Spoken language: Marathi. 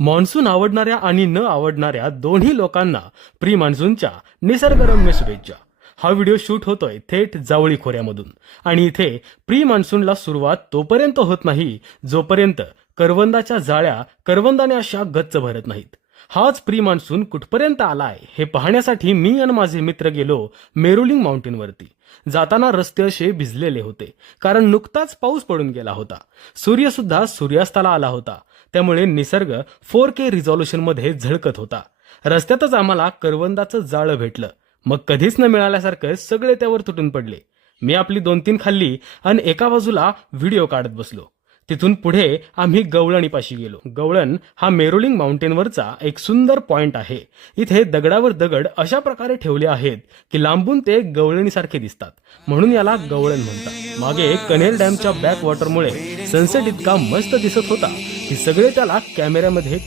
मान्सून आवडणाऱ्या आणि न आवडणाऱ्या दोन्ही लोकांना प्री मान्सूनच्या निसर्गरम्य शुभेच्छा. हा व्हिडिओ शूट होतोय थेट जावळी खोऱ्यामधून आणि इथे प्री मान्सूनला सुरुवात तोपर्यंत होत नाही जोपर्यंत करवंदाच्या जाळ्या करवंदाने अशा गच्च भरत नाहीत. हाच प्री मान्सून कुठपर्यंत आलाय हे पाहण्यासाठी मी आणि माझे मित्र गेलो मेरुलिंग माउंटेनवरती. जाताना रस्ते असे भिजलेले होते कारण नुकताच पाऊस पडून गेला होता. सूर्य सुद्धा सूर्यास्ताला आला होता, त्यामुळे निसर्ग 4K रिझॉल्युशन मध्ये झळकत होता. रस्त्यातच आम्हाला करवंदाचं जाळं भेटलं. मग कधीच न मिळाल्यासारखं सगळे त्यावर तुटून पडले. मी आपली 2-3 खाल्ली आणि एका बाजूला व्हिडिओ काढत बसलो. तिथून पुढे आम्ही गवळणीपाशी गेलो. गवळण हा मेरुलिंग माउंटेनवरचा एक सुंदर पॉइंट आहे. इथे दगडावर दगड अशा प्रकारे ठेवले आहेत की लांबून ते गवळणीसारखे दिसतात, म्हणून याला गवळण म्हणतात. मागे कनेर डॅमच्या बॅक वॉटरमुळे सनसेट इतका मस्त दिसत होता की सगळे त्याला कॅमेऱ्यामध्ये